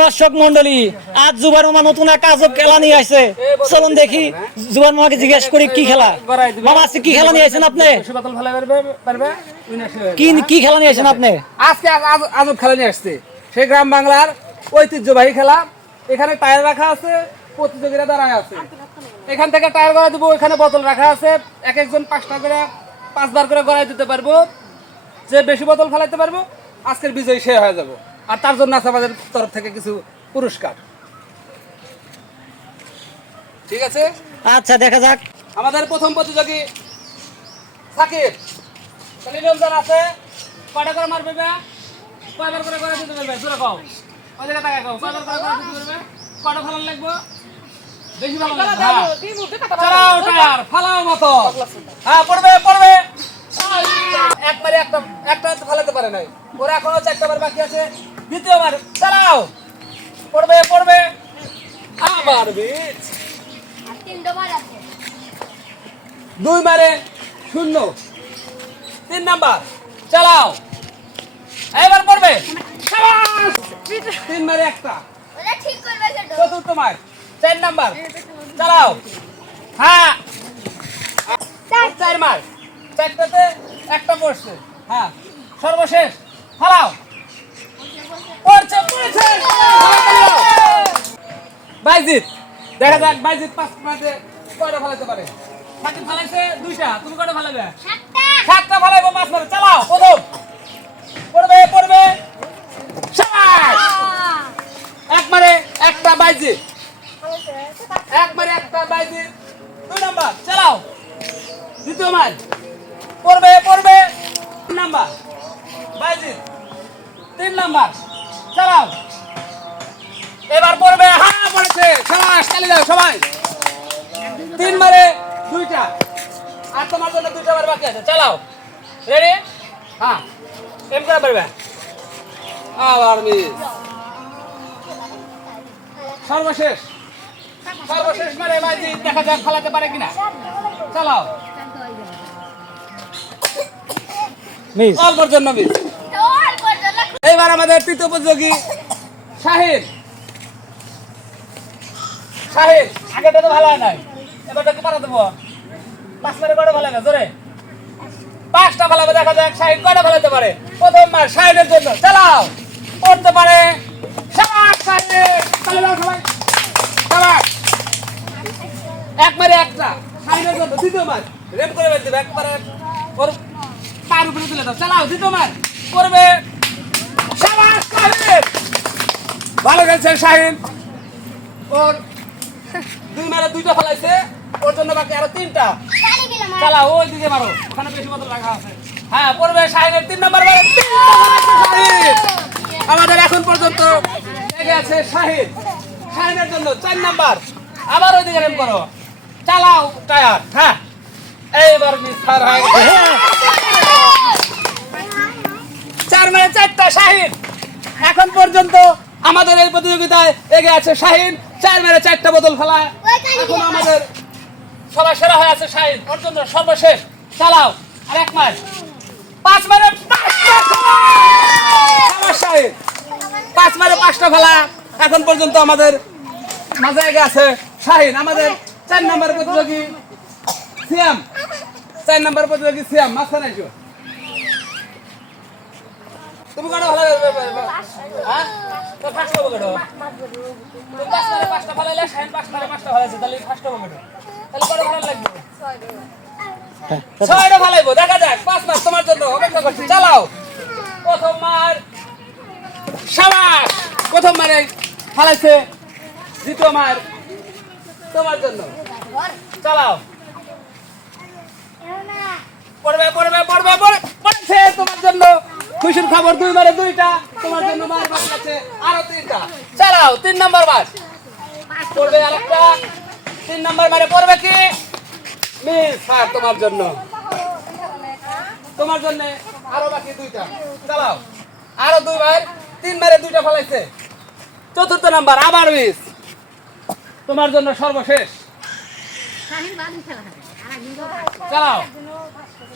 দর্শক মন্ডলী, আজ জুবার মামা নতুন এক আজব খেলা নিয়ে আসছে। চলুন দেখি জুবার মামাকে জিজ্ঞেস করি কি খেলা। মামা আজকে কি খেলা নিয়ে আসছেন আপনি? কি খেলা নিয়ে আসছেন আপনি? আজকে আজব খেলা নিয়ে আসছে। সেই গ্রাম বাংলার ঐতিহ্যবাহী খেলা। এখানে টায়ার রাখা আছে, প্রতিযোগীরা দাঁড়ায় আছে। এখান থেকে টায়ার গড়াই দেবো, এখানে বোতল রাখা আছে। এক একজন 5টা করে 5বার করে গড়াই দিতে পারবো। যে বেশি বোতল ফেলাইতে পারবো আজকের বিজয়ী সে হয়ে যাব। আর তার জন্য আছে আমাদের তরফ থেকে কিছু পুরস্কার। ঠিক আছে, আচ্ছা দেখা যাক। আমাদের প্রথম প্রতিযোগী সাকিব। নিরঞ্জন আছে, কয়টা করে মারবে? কয়বার করে করে দিতে পারবে? জোরে কও, ওই জায়গা টাকা কও, কয়বার করে করে দিতে পারবে? কয়টা ফালান লাগবে? বেশি ফালান লাগবে। চালাও টায়ার, ফালাও মতো। হ্যাঁ, পড়বে পড়বে। একবারে একটা ফালাতে পারে নাই, ওরা এখনো 4টা বার বাকি আছে। দ্বিতীয়বার চালাও, পড়বে পড়বে। আবার বিট 2 মারে 0। 3 নাম্বার চালাও, এবার পড়বে। শাবাশ, 3 মারে একটা। চতুর্থ মার 4 নাম্বার চালাও। হ্যাঁ, 4 মার, 4টাতে একটা পড়ছে। হ্যাঁ, সর্বশেষ ফালাও। পড়ছে পড়েছে। বাইজিত, দেখা যাক বাইজিত 5 মাঠে কয়টা ফালাতে পারে। সাকিব ফালাইছে 2টা, তুমি কয়টা ফালাবে? 7টা ফালাইবো 5 মারে। চালাও, প্রথম পড়বে পড়বে। শাবাশ, এক মারে একটা বাইজিত, এক মারে একটা বাইজিত। 2 নাম্বার চালাও। দ্বিতীয় মার পড়বে পড়বে। 3 নাম্বার বাইজিত, 3 নাম্বার চালাও, এবার পড়বে। হ্যাঁ, পড়েছে। শাবাশ, তালি দাও সবাই। 3 মারে 2টা, আর তোমার জন্য 2টা বার বাকি আছে। চালাও, রেডি? হ্যাঁ, এম করে পারবে। আবার মিস। সর্বশেষ সর্বশেষ মারে বাইজি, দেখা যাক ফালাতে পারে কিনা। চালাও, মিস। অল্পর জন্য মিস। এইবার আমাদের তৃতীয় প্রতিযোগী শাহিদ। শাহিদ আগেটা তো ভালো হয় নাই, এবারটা কি পারা দেবো? 5 মারে কয়টা ভালো হবে? জোরে 5টা ভালো হবে। দেখা যাক শাহিদ কয়টা ভালোতে পারে। প্রথম মার শাহিদের জন্য চালাও, পড়তে পারে। শাবাশ শাহিদ, তালি দাও সবাই। শাবাশ, এক মারে একটা শাহিদের জন্য। দ্বিতীয় মার রেপ করে বের দেবে, একবারে ওর পায়ের উপরে তুলে দাও। চালাও, দ্বিতীয় মার করবে। শাবাশ শাহিদ, ভালো খেলছে শাহিদ। ওর 2 মারে 2টা ফলাইছে, ওর জন্য বাকি আরো 3টা। চালাও, ওই দিকে মারো, ওখানে বেশি বোতল রাখা আছে। হ্যাঁ, পড়বে শাহিদের 3 নাম্বার মারে 3টা ফলাইছে শাহিদ। আমাদের এখন পর্যন্ত এগিয়ে আছে শাহিদ। শাহিদের জন্য 4 নাম্বার। আবার ওই দিকে রেম করো, চালাও টায়ার। হ্যাঁ, এইবার মিস্টার হয় 4 মারে 4টা শাহিদ। এখন পর্যন্ত আমাদের এই প্রতিযোগিতায় এগিয়ে আছে শাহিদ, 4 মারে 4টা বোতল ফেলা। এখন আমাদের সবার সেরা হয়ে আছে শাহিদ, ওর জন্য সর্বশেষ। চালাও, আর 1 মার 5 মারে 5টা শাহিদ, 5 মারে 5টা ফেলা। এখন পর্যন্ত আমাদের মাঝে এগিয়ে আছে শাহিদ। আমাদের 4 নাম্বার প্রতিযোগী সিয়াম। 4 নাম্বার প্রতিযোগী সিয়াম, মাঝখানে এসো। তুমি কটা ভালো? হ্যাঁ, তো ফার্স্ট হবে কটা? তুমি 5 মারে 5টা ফলাইলে, শাহিদ 5 মারে 5টা ফলাইছে, তাহলে ফার্স্ট হবে কটা? তাহলে কটা ভালো লাগবে? 6টা ফলাইবো। দেখা যাক, 5 মার তোমার জন্য অপেক্ষা করছি। চালাও, প্রথম মার। শাবাশ, প্রথম মারে ফলাইছে। দ্বিতীয় মার তোমার জন্য। চালাও, পড়বে পড়বে পড়বে পড়ছে তোমার জন্য। খুশির খবর, 2 মারে 2টা তোমার জন্য। মার বাকি আছে আরো 3টা। চালাও, 3 নাম্বার মার পড়বে আরেকটা। 3 নাম্বার মারে পড়বে কি? মিস। স্যার তোমার জন্য, তোমার জন্য আরো বাকি 2টা। চালাও, আরো 2 বার। 3 মারে 2টা ফলাইছে। চতুর্থ নাম্বার আবার মিস। তোমার জন্য সর্বশেষ। চালাও,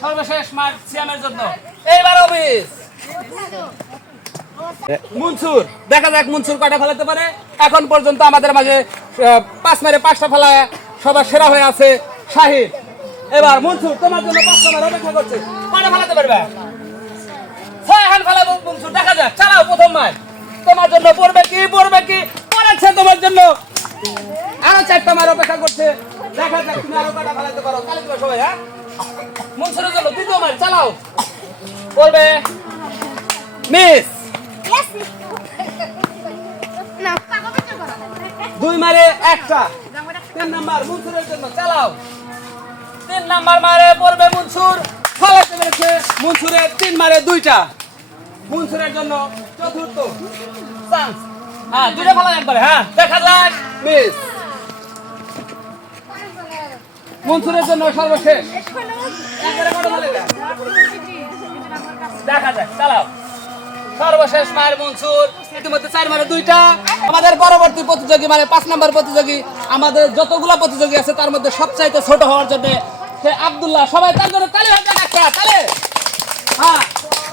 সর্বশেষ মার সিয়ামের জন্য। এইবারও মিস। মনসুর, দেখা যাক মনসুর কয়টা ফেলাতে পারে। এখন পর্যন্ত আমাদের মাঝে 5 মেরে 5টা ফেলা সবার সেরা হয়ে আছে শাহিদ। এবার মনসুর তোমার জন্য 5 নম্বর অপেক্ষা করছে, কয়টা ফেলাতে পারবে? 6 হান ফেলাবো মনসুর, দেখা যাক। চালাও প্রথম মার, তোমার জন্য পড়বে কি পড়েছে তোমার জন্য। আরো 4টা মার অপেক্ষা করছে, দেখা যাক তুমি আরো কয়টা ফেলাতে পারো। তাহলে তোমার সবাই, হ্যাঁ মনসুরের জন্য দ্বিতীয় মার, চালাও। পড়বে মিস। 2 মারে 1টা, 3 নাম্বার মনসুরের জন্য, চালাও। 3 নাম্বার মারে পড়বে মনসুর, ফলাতে পেরেছে মনসুরের 3 মারে 2টা, মনসুরের জন্য চতুর্থ চান্স। হ্যাঁ 2টা ফেলা একবারে, হ্যাঁ দেখা যাক। মিস। মনসুরের জন্য সর্বশেষ, একবারে কত ফেলে দেয়? দেখা যাক, চালাও। সর্বশেষ মায়ের মনসুর, ইতিমধ্যে 4 মারে 2টা। আমাদের পরবর্তী প্রতিযোগী মানে 5 নম্বর প্রতিযোগী, আমাদের যতগুলো প্রতিযোগী আছে তার মধ্যে সবচাইতে ছোট হওয়ার জন্য সে আব্দুল্লাহ। সবাই তার জন্য তালি হবে একটা, তালি। হ্যাঁ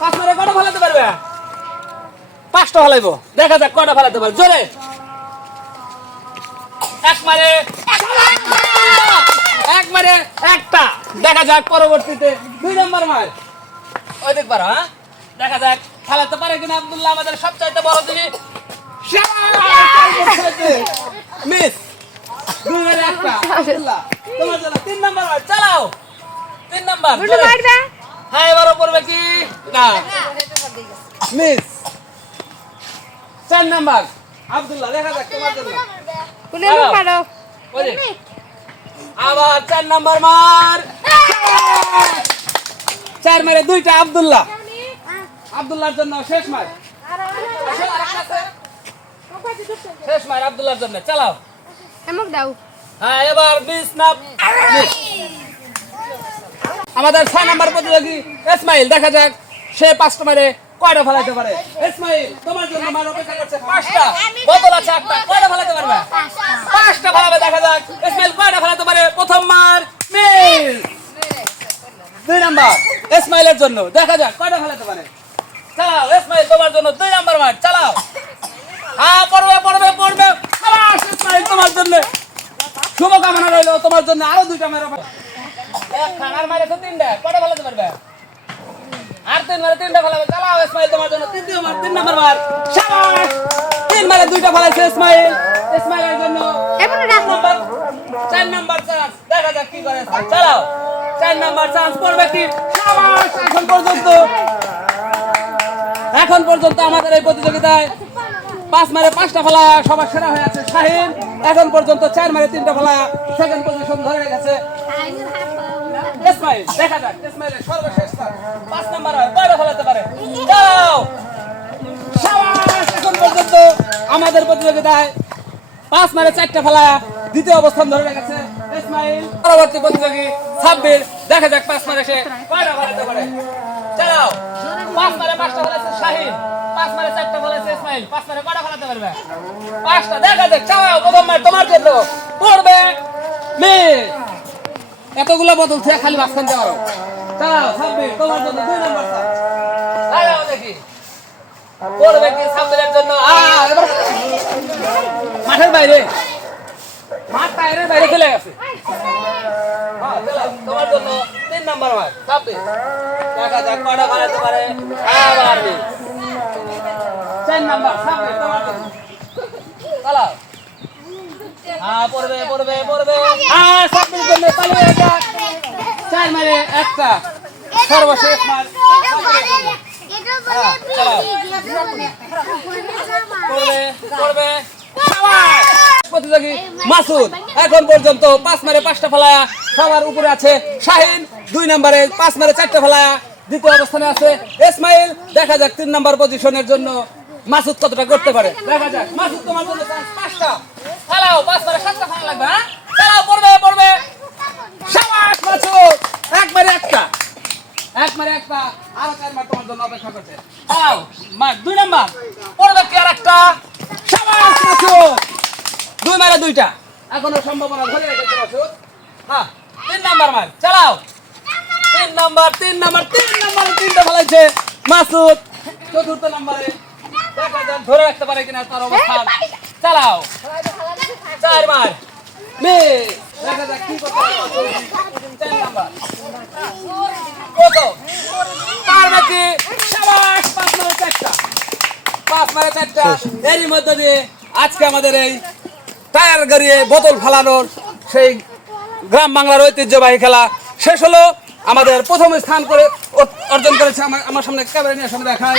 5 মারে কত ফেলাতে পারবে? 5টা ফেলাইবো, দেখা যাক কয়টা ফেলাতে পারবে। জোরে 1 মারে 1টা, দেখা যাক পরবর্তীতে 2 নম্বর মার ওই দেখ পারো। হ্যাঁ দেখা যাক খেলাতে পারে কিনা আব্দুল্লাহ, আমাদের সবচাইতে বড় দিবি। মিস। 2 মারে 1টা, আব্দুল্লাহ তোমার জন্য 3 নাম্বার মার, চালাও। 3 নাম্বার, হ্যাঁ এবারও পড়বে কি না? মিস। 4 নাম্বার আব্দুল্লাহ, দেখা যাক তোমার জন্য। ওই যে, আবার 4 নাম্বার মার, 4 মারে 2টা, আব্দুল্লাহ। আব্দুল্লাহর জন্য শেষ মার, শেষ মার আব্দুল্লাহর জন্য, চালাও। হ্যাঁ এবার মিস না, মিস। আমাদের 6 নাম্বার প্রতিযোগী ইসমাইল, দেখা যাক সে 5টা মারে কয়টা ফেলাতে পারে। ইসমাইল তোমার জন্য মার অপেক্ষা করছে 5টা, বোতল আছে 8টা, কয়টা ফেলাতে পারবে? 5টা ফেলাবে, দেখা যাক ইসমাইল কয়টা ফেলাতে পারে। প্রথম মার মিস। 2 নাম্বার ইসমাইলের জন্য, দেখা যাক কয়টা ফেলাতে পারে। চালাও ইসমাইল তোমার জন্য 2 নাম্বার মার, চালাও। হ্যাঁ পড়বে পড়বে পড়বে, খালাস ইসমাইল তোমার জন্য। শুভকামনা রইল তোমার জন্য, আরো 2টা মার। এক খানার মারে তো 3টা, কয়টা ফেলাতে পারবে? আর 3 মারে 3টা ফেলাবে, চালাও ইসমাইল তোমার জন্য 3য় মার, 3 নাম্বার মার, শাবাশ। 3 মারে 2টা ফেলাইছে ইসমাইল, ইসমাইলের জন্য 4 নাম্বার চান্স, দেখা যাক কি করে। চালাও 4 নাম্বার চান্স, পড়বে কি? শাবাশ। এখন পর্যন্ত আমাদের এই প্রতিযোগিতায় 5 মারে 5টা ফেলা সবার সেরা হয়ে আছে শাহিন। এখন পর্যন্ত 4 মারে 3টা ফেলা সেকেন্ড পজিশন ধরে গেছে ইসমাইল। দেখা যাক ইসমাইলের সর্বশেষ 5 নাম্বার হয়, কয়টা ফেলাতে পারে? যাও শাবাশ। এখন পর্যন্ত আমাদের প্রতিযোগিতায় 5 মারে 4টা ফেলা দ্বিতীয় অবস্থান ধরে রেখেছে ইসমাইল। পরবর্তী প্রতিযোগী সাব্বির, দেখা যাক 5 মারে সে কয়টা ফেলাতে পারে। চালাও। 5 মারে 5টা ফেলাছে শাহিন, 5 মারে 4টা ফেলাছে ইসমাইল। 5 মারে কয়টা ফেলাতে পারবে? 5টা, দেখা যাক। চালাও প্রথম মার তোমার জন্য, পড়বে মিস। এতগুলো বোতল থেকে খালি মাঝখান দিয়ে পারো। চালাও সাব্বির তোমার জন্য 2 নাম্বার চান্স, চালাও দেখি পড়বে কি সাব্বিরের জন্য। এবার মাঠের বাইরে, মাঠ টায়ারের বাইরে চলে গেছে। হ্যাঁ চালাও তোমার জন্য 3 নাম্বার মার, সাব্বির। দেখা যাক কয়টা ফেলাতে পারে। আবার মিস। 4 নাম্বার সাব্বির তোমার জন্য, চালাও। পড়বে পড়বে পড়বে, সাব্বিরের জন্য তালি হয়ে যাক। 4 মারে 1টা, সর্বশেষ মার। প্রতিযোগী মাসুদ, এখন পর্যন্ত 5 মারে 5টা ফেলায়া সবার উপরে আছে শাহিন। 2 নম্বরে 5 মারে 4টা ফেলায়া দ্বিতীয় অবস্থানে আছে ইসমাইল। দেখা যাক 3 নাম্বার পজিশনের জন্য মাসুদ কতটা করতে পারে। দেখা যাক মাসুদ তোমার জন্য 5টা ফেলাও, 5 মারে 7টা ফেলা লাগবে। হ্যাঁ ফেলাও, পড়বে পড়বে, শাবাশ মাসুদ। 1 মারে 1টা, 1 মারে 1টা, আরো 4 মার তোমার জন্য অপেক্ষা করছে। ফেলাও মার 2 নাম্বার, পড়বে কি আর একটা, শাবাশ মাসুদ। 2 মারে 2টা, এখনো সম্ভাবনা ধরে রেখেছে মাসুদ। হ্যাঁ 3 নাম্বার মার, চালাও। 3 নাম্বার 3টা ফেলাইছে মাসুদ। 4th নম্বরে দেখা যাক ধরে রাখতে পারে কিনা তার অবস্থান। চালাও 4 মার মিস। দেখা যাক কি করতে পারে 4 নাম্বার কত পারবে কি? শাবাশ 5 মারে 4টা 5 মারে 4টা। এরই মধ্যে দিয়ে আজকে আমাদের এই টায়ার গড়িয়ে বোতল ফালানোর সেই গ্রাম বাংলার ঐতিহ্যবাহী খেলা শেষ হলো। আমাদের প্রথম স্থান করে অর্জন করেছে আমার সামনে ক্যামেরা নিয়ে সামনে দেখায়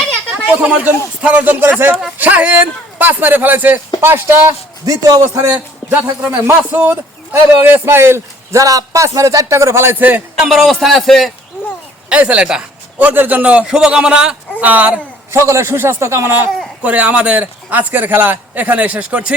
প্রথম স্থান অর্জন করেছে শাহিন 5 মারে ফেলেছে 5টা। দ্বিতীয় অবস্থানে যথাক্রমে মাসুদ এবং ইসমাইল যারা 5 মারে 4টা করে ফেলাইছে। নাম্বার অবস্থানে আছে এই ছেলেটা। ওদের জন্য শুভকামনা আর সকলের সুস্বাস্থ্য কামনা করে আমাদের আজকের খেলা এখানে শেষ করছি।